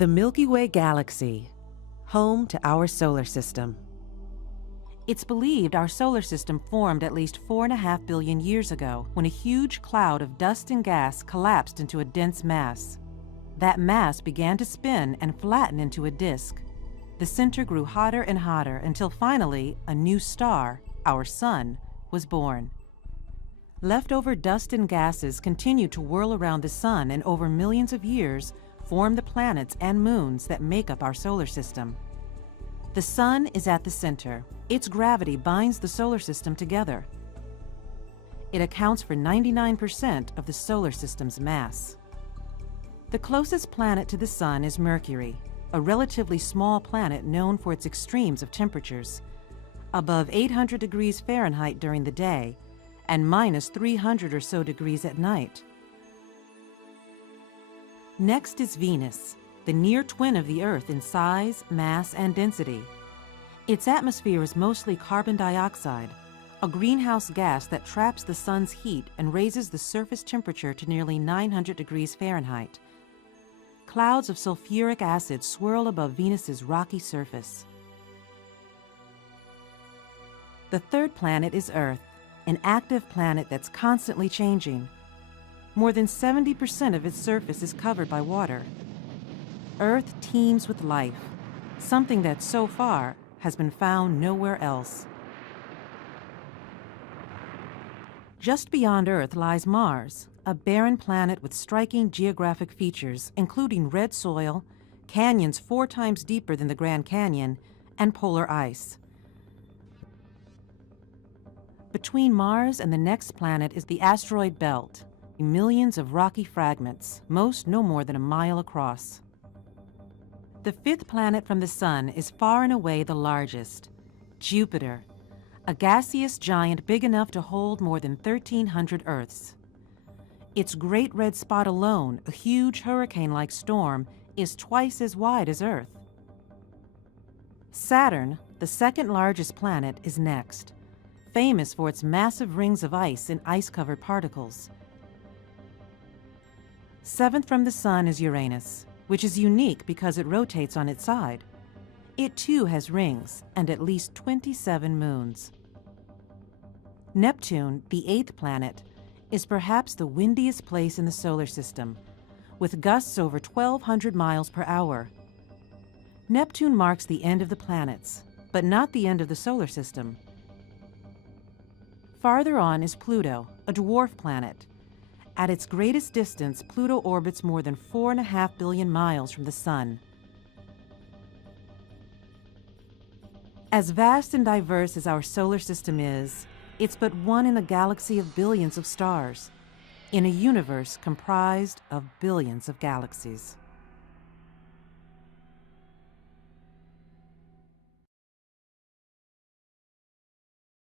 The Milky Way galaxy, home to our solar system. It's believed our solar system formed at least 4.5 billion years ago when a huge cloud of dust and gas collapsed into a dense mass. That mass began to spin and flatten into a disk. The center grew hotter and hotter until finally a new star, our sun, was born. Leftover dust and gases continued to whirl around the sun and over millions of years form the planets and moons that make up our solar system. The sun is at the center. Its gravity binds the solar system together. It accounts for 99% of the solar system's mass. The closest planet to the sun is Mercury, a relatively small planet known for its extremes of temperatures, above 800 degrees Fahrenheit during the day and minus 300 or so degrees at night. Next is Venus, the near twin of the Earth in size, mass, and density. Its atmosphere is mostly carbon dioxide, a greenhouse gas that traps the sun's heat and raises the surface temperature to nearly 900 degrees Fahrenheit. Clouds of sulfuric acid swirl above Venus's rocky surface. The third planet is Earth, an active planet that's constantly changing. More than 70% of its surface is covered by water. Earth teems with life, something that so far has been found nowhere else. Just beyond Earth lies Mars, a barren planet with striking geographic features, including red soil, canyons 4 times deeper than the Grand Canyon, and polar ice. Between Mars and the next planet is the asteroid belt, millions of rocky fragments, most no more than a mile across. The 5th planet from the Sun is far and away the largest, Jupiter, a gaseous giant big enough to hold more than 1,300 Earths. Its Great Red Spot alone, a huge hurricane-like storm, is twice as wide as Earth. Saturn, the 2nd largest planet, is next, famous for its massive rings of ice and ice-covered particles. 7th from the Sun is Uranus, which is unique because it rotates on its side. It too has rings and at least 27 moons. Neptune, the 8th planet, is perhaps the windiest place in the solar system, with gusts over 1,200 miles per hour. Neptune marks the end of the planets, but not the end of the solar system. Farther on is Pluto, a dwarf planet. At its greatest distance, Pluto orbits more than 4.5 billion miles from the Sun. As vast and diverse as our solar system is, it's but one in a galaxy of billions of stars, in a universe comprised of billions of galaxies.